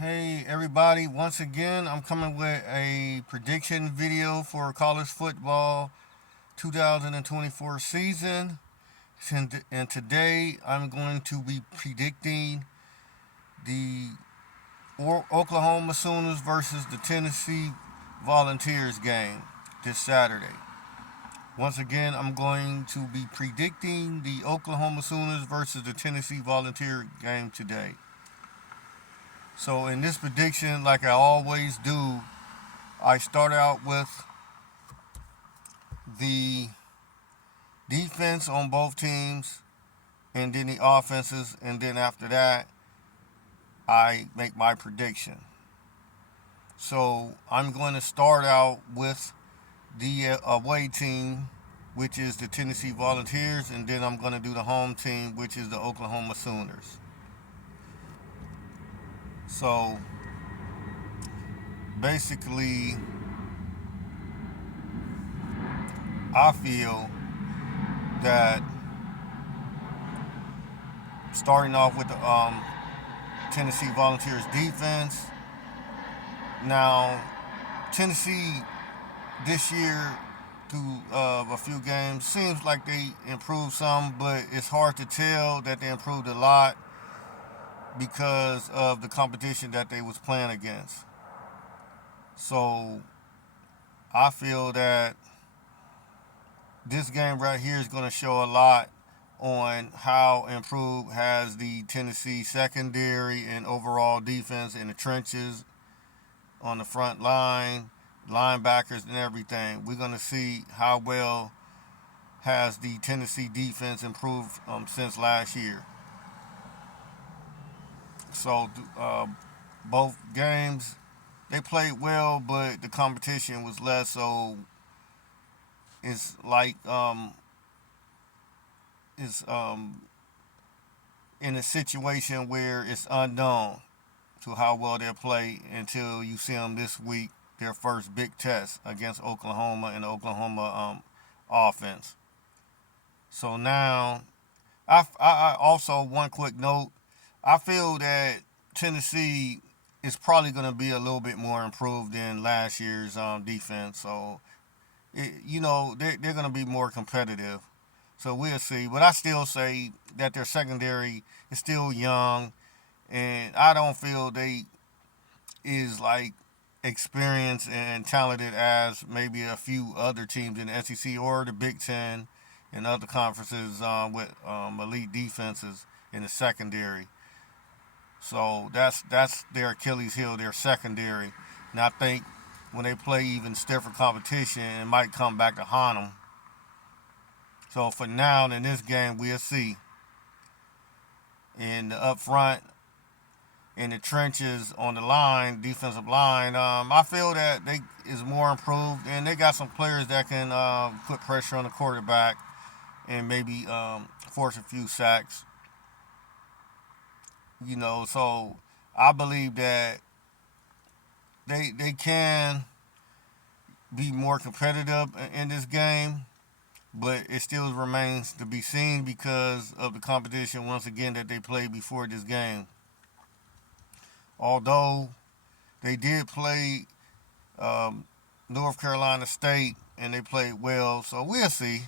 Hey everybody, once again I'm coming with a prediction video for college football 2024 season. And today I'm going to be predicting the Oklahoma Sooners versus the Tennessee Volunteers game this Saturday. Once again, I'm going to be predicting the Oklahoma Sooners versus the Tennessee Volunteer game today. So in this prediction, like I always do, I start out with the defense on both teams and then the offenses, and then after that, I make my prediction. So I'm going to start out with the away team, which is the Tennessee Volunteers, and then I'm going to do the home team, which is the Oklahoma Sooners. So basically, I feel that starting off with the Tennessee Volunteers defense. Now, Tennessee this year through a few games seems like they improved some, but it's hard to tell that they improved a lot because of the competition that they was playing against. So I feel that this game right here is going to show a lot on how improved has the Tennessee secondary and overall defense in the trenches, on the front line, linebackers, and everything. We're going to see how well has the Tennessee defense improved since last year. So both games, they played well, but the competition was less. So it's like it's in a situation where it's unknown to how well they'll play until you see them this week, their first big test against Oklahoma and the Oklahoma offense. So now, I also, one quick note, I feel that Tennessee is probably going to be a little bit more improved than last year's defense. So, they're going to be more competitive. So we'll see. But I still say that their secondary is still young, and I don't feel they is like experienced and talented as maybe a few other teams in the SEC or the Big Ten and other conferences with elite defenses in the secondary. So that's their Achilles heel, their secondary. And I think when they play even stiffer competition, it might come back to haunt them. So for now, in this game, we'll see. In the up front, in the trenches, on the line, defensive line, I feel that they is more improved, and they got some players that can put pressure on the quarterback and maybe force a few sacks. So I believe that they can be more competitive in this game, but it still remains to be seen because of the competition once again that they played before this game. Although they did play North Carolina State and they played well, so we'll see.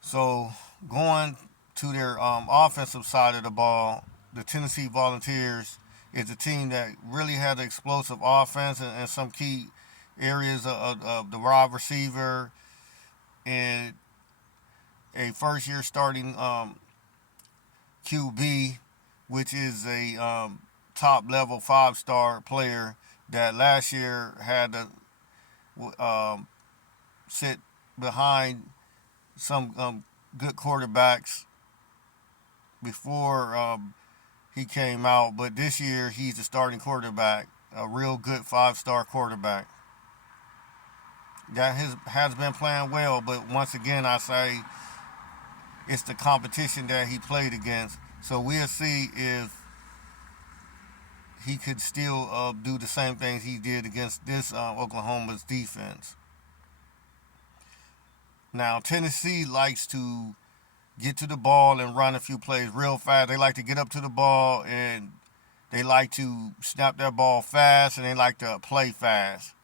So going to their offensive side of the ball, the Tennessee Volunteers is a team that really had an explosive offense and some key areas of the wide receiver and a first year starting QB, which is a top level 5-star player that last year had to sit behind some good quarterbacks before he came out, but this year he's the starting quarterback, a real good 5-star quarterback that has been playing well. But once again, I say it's the competition that he played against. So we'll see if he could still do the same things he did against this Oklahoma's defense. Now Tennessee likes to get to the ball and run a few plays real fast. They like to get up to the ball and they like to snap their ball fast and they like to play fast.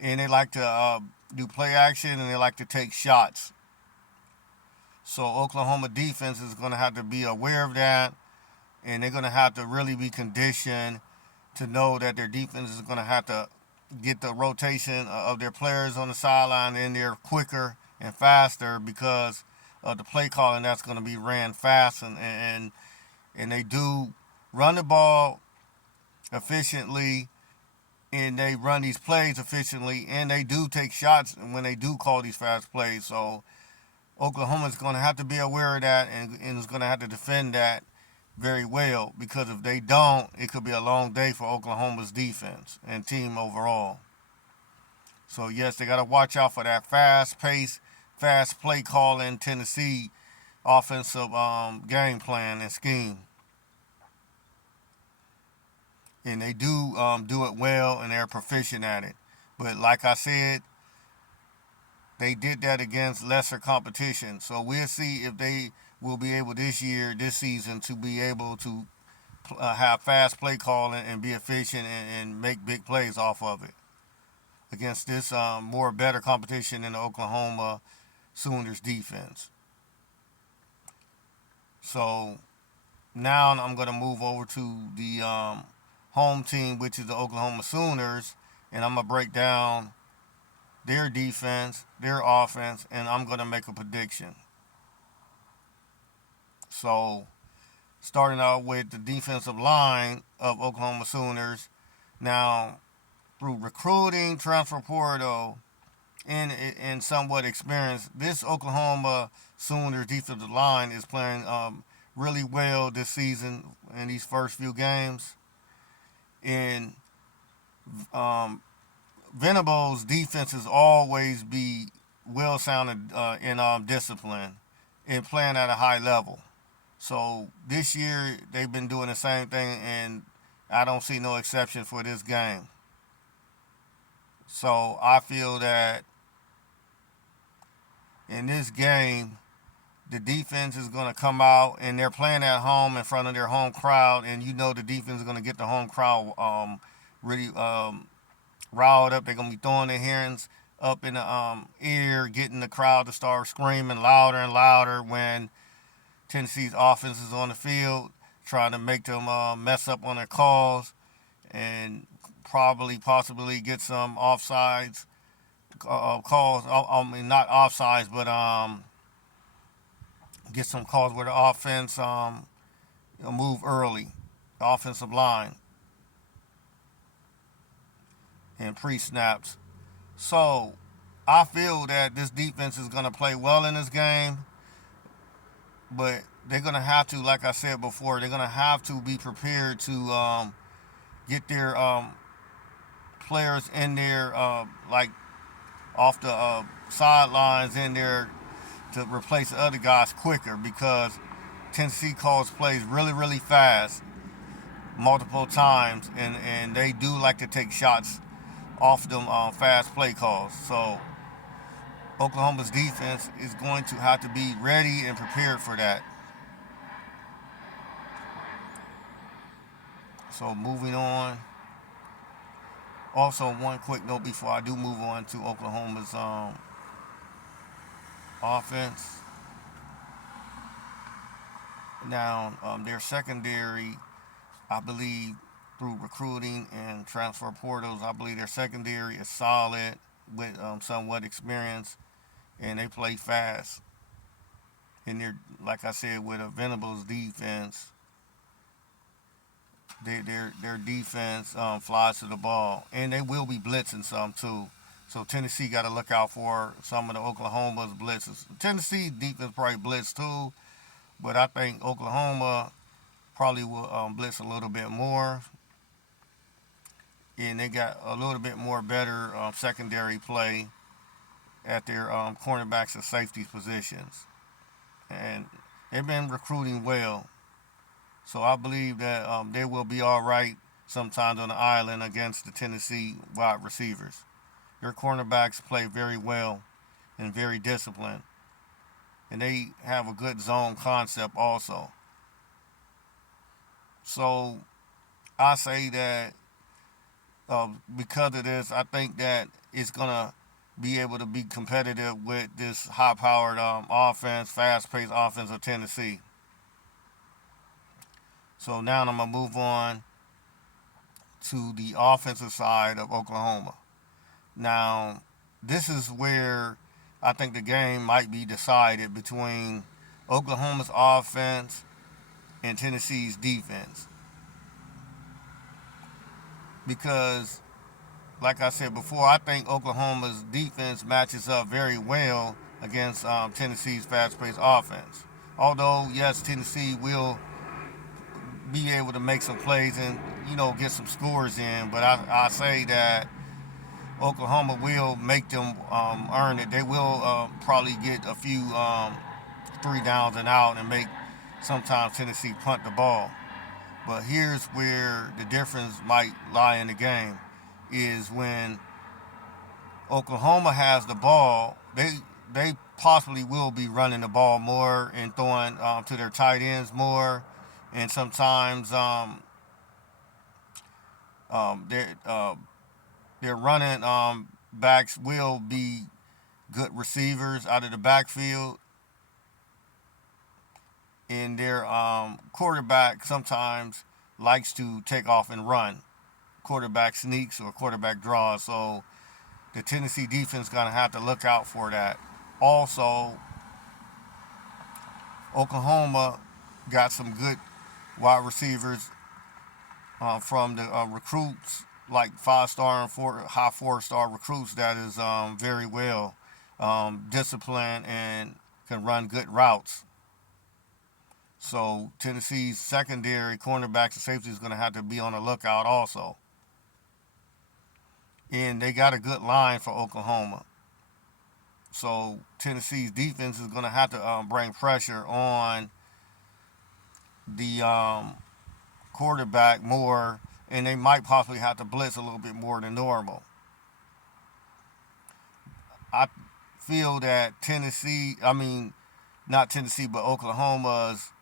And they like to do play action and they like to take shots. So Oklahoma defense is going to have to be aware of that, and they're going to have to really be conditioned to know that their defense is going to have to get the rotation of their players on the sideline in there quicker and faster because of the play calling that's going to be ran fast, and they do run the ball efficiently and they run these plays efficiently and they do take shots when they do call these fast plays. So Oklahoma's going to have to be aware of that and is going to have to defend that very well because if they don't, it could be a long day for Oklahoma's defense and team overall. So, yes, they got to watch out for that fast pace, fast play call in Tennessee offensive game plan and scheme. And they do it well and they're proficient at it. But like I said, they did that against lesser competition. So we'll see if they will be able this season, to be able to have fast play calling and be efficient and make big plays off of it against this more better competition in the Oklahoma Sooners defense. So now I'm going to move over to the home team, which is the Oklahoma Sooners, and I'm going to break down their defense, their offense, and I'm going to make a prediction. So, starting out with the defensive line of Oklahoma Sooners. Now, through recruiting, transfer portal, and somewhat experience, this Oklahoma Sooners defensive line is playing really well this season in these first few games. And Venables' defense has always be well sounded in discipline and playing at a high level. So this year they've been doing the same thing, and I don't see no exception for this game. So I feel that in this game, the defense is going to come out, and they're playing at home in front of their home crowd, and you know the defense is going to get the home crowd really riled up. They're going to be throwing their hands up in the ear, getting the crowd to start screaming louder and louder when Tennessee's offense is on the field, trying to make them mess up on their calls and possibly get some offsides calls. I mean, not offsides, but get some calls where the offense move early, the offensive line, and pre-snaps. So I feel that this defense is going to play well in this game, but they're going to have to, like I said before, they're going to have to be prepared to get their players in there, like off the sidelines in there to replace the other guys quicker because Tennessee calls plays really, really fast multiple times, and they do like to take shots off them fast play calls. So Oklahoma's defense is going to have to be ready and prepared for that. So moving on. Also, one quick note before I do move on to Oklahoma's offense. Now, their secondary, I believe, through recruiting and transfer portals, I believe their secondary is solid with somewhat experience, and they play fast. And they're, like I said, with a Venables defense, their defense flies to the ball, and they will be blitzing some too. So Tennessee got to look out for some of the Oklahoma's blitzes. Tennessee defense probably blitz too, but I think Oklahoma probably will blitz a little bit more, and they got a little bit more better secondary play at their cornerbacks and safety positions, and they've been recruiting well. So I believe that they will be all right sometimes on the island against the Tennessee wide receivers. Their cornerbacks play very well and very disciplined. and they have a good zone concept also. So I say that because of this, I think that it's gonna be able to be competitive with this high-powered offense, fast-paced offense of Tennessee. So now I'm gonna move on to the offensive side of Oklahoma. Now, this is where I think the game might be decided between Oklahoma's offense and Tennessee's defense. Because, like I said before, I think Oklahoma's defense matches up very well against Tennessee's fast-paced offense. Although, yes, Tennessee will be able to make some plays and get some scores in, but I say that Oklahoma will make them earn it. They will probably get a few 3 downs and out and make sometimes Tennessee punt the ball. But here's where the difference might lie in the game is when Oklahoma has the ball, they possibly will be running the ball more and throwing to their tight ends more, and sometimes they're their running backs will be good receivers out of the backfield, and their quarterback sometimes likes to take off and run. Quarterback sneaks or quarterback draws. So the Tennessee defense is going to have to look out for that. Also, Oklahoma got some good wide receivers from the recruits, like 5-star and high 4-star recruits that is very well disciplined and can run good routes. So Tennessee's secondary cornerbacks and safeties is going to have to be on the lookout also. And they got a good line for Oklahoma. So Tennessee's defense is going to have to bring pressure on the quarterback more, and they might possibly have to blitz a little bit more than normal. I feel that not Tennessee, but Oklahoma's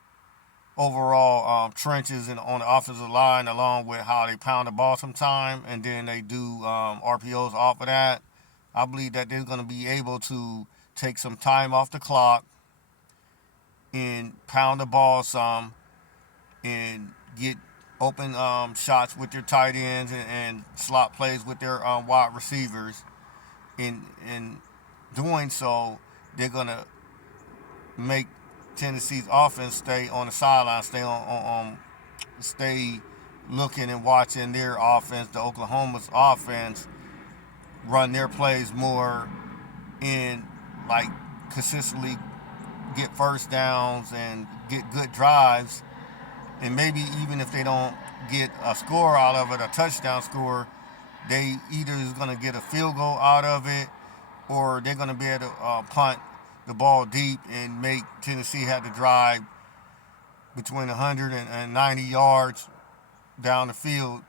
overall trenches and on the offensive line, along with how they pound the ball sometime, and then they do RPOs off of that. I believe that they're going to be able to take some time off the clock and pound the ball some and get open shots with their tight ends and slot plays with their wide receivers. In doing so, they're going to make Tennessee's offense stay on the sideline, stay looking and watching their offense, the Oklahoma's offense, run their plays more and like consistently get first downs and get good drives. And maybe even if they don't get a score out of it, a touchdown score, they either is going to get a field goal out of it or they're going to be able to punt the ball deep and make Tennessee have to drive between 100 and 90 yards down the field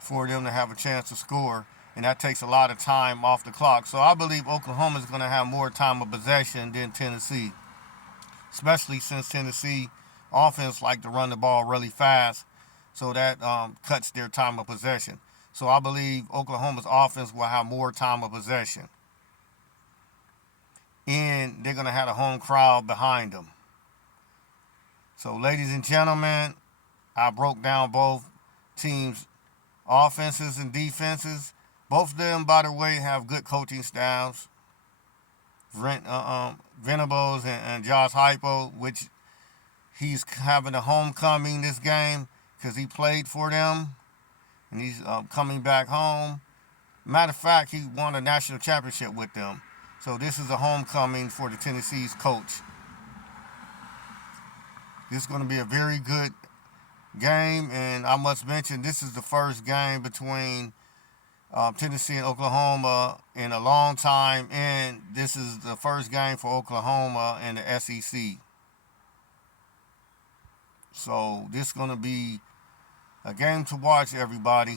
for them to have a chance to score. And that takes a lot of time off the clock. So I believe Oklahoma is going to have more time of possession than Tennessee, especially since Tennessee offense like to run the ball really fast. So that cuts their time of possession. So I believe Oklahoma's offense will have more time of possession. And they're going to have a home crowd behind them. So, ladies and gentlemen, I broke down both teams' offenses and defenses. Both of them, by the way, have good coaching staffs. Venables and Josh Heupel, which he's having a homecoming this game because he played for them. And he's coming back home. Matter of fact, he won a national championship with them. So this is a homecoming for the Tennessee's coach. This is going to be a very good game, and I must mention this is the first game between Tennessee and Oklahoma in a long time, and this is the first game for Oklahoma in the SEC. So this is going to be a game to watch, everybody,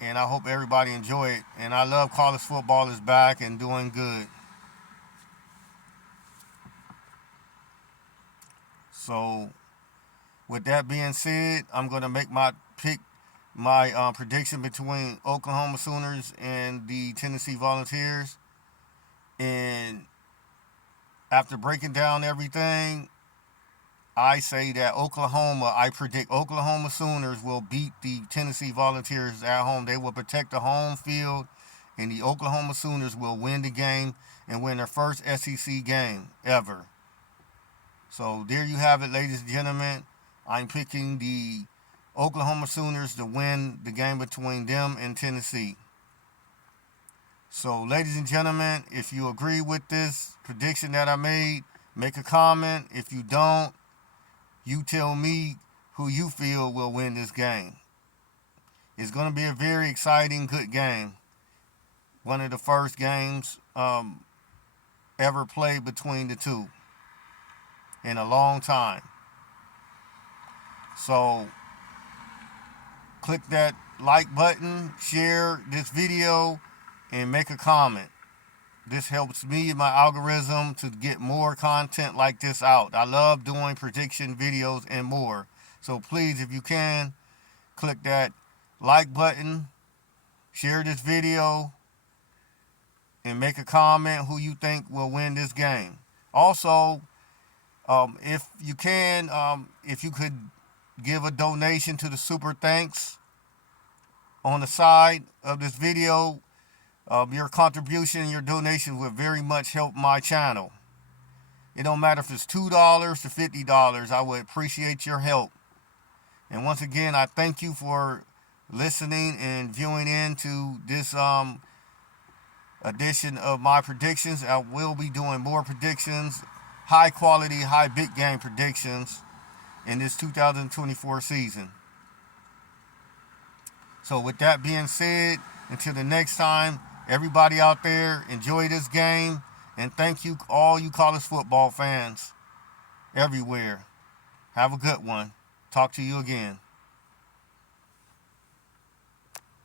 and I hope everybody enjoy it. And I love college football is back and doing good. So with that being said, I'm going to make my prediction between Oklahoma Sooners and the Tennessee Volunteers. And after breaking down everything, I say that I predict Oklahoma Sooners will beat the Tennessee Volunteers at home. They will protect the home field, and the Oklahoma Sooners will win the game and win their first SEC game ever. So there you have it, ladies and gentlemen. I'm picking the Oklahoma Sooners to win the game between them and Tennessee. So, ladies and gentlemen, if you agree with this prediction that I made, make a comment. If you don't, you tell me who you feel will win this game. It's going to be a very exciting, good game. One of the first games ever played between the two in a long time. So, click that like button, share this video, and make a comment. This helps me and my algorithm to get more content like this out. I love doing prediction videos and more. So please, if you can, click that like button, share this video, and make a comment who you think will win this game. Also, if you can, if you could give a donation to the Super Thanks on the side of this video, your contribution, your donation would very much help my channel. It don't matter if it's $2 to $50. I would appreciate your help. And once again, I thank you for listening and viewing into this edition of my predictions. I will be doing more predictions, high quality, high big game predictions in this 2024 season. So with that being said, until the next time, everybody out there, enjoy this game, and thank you, all you college football fans everywhere. Have a good one. Talk to you again.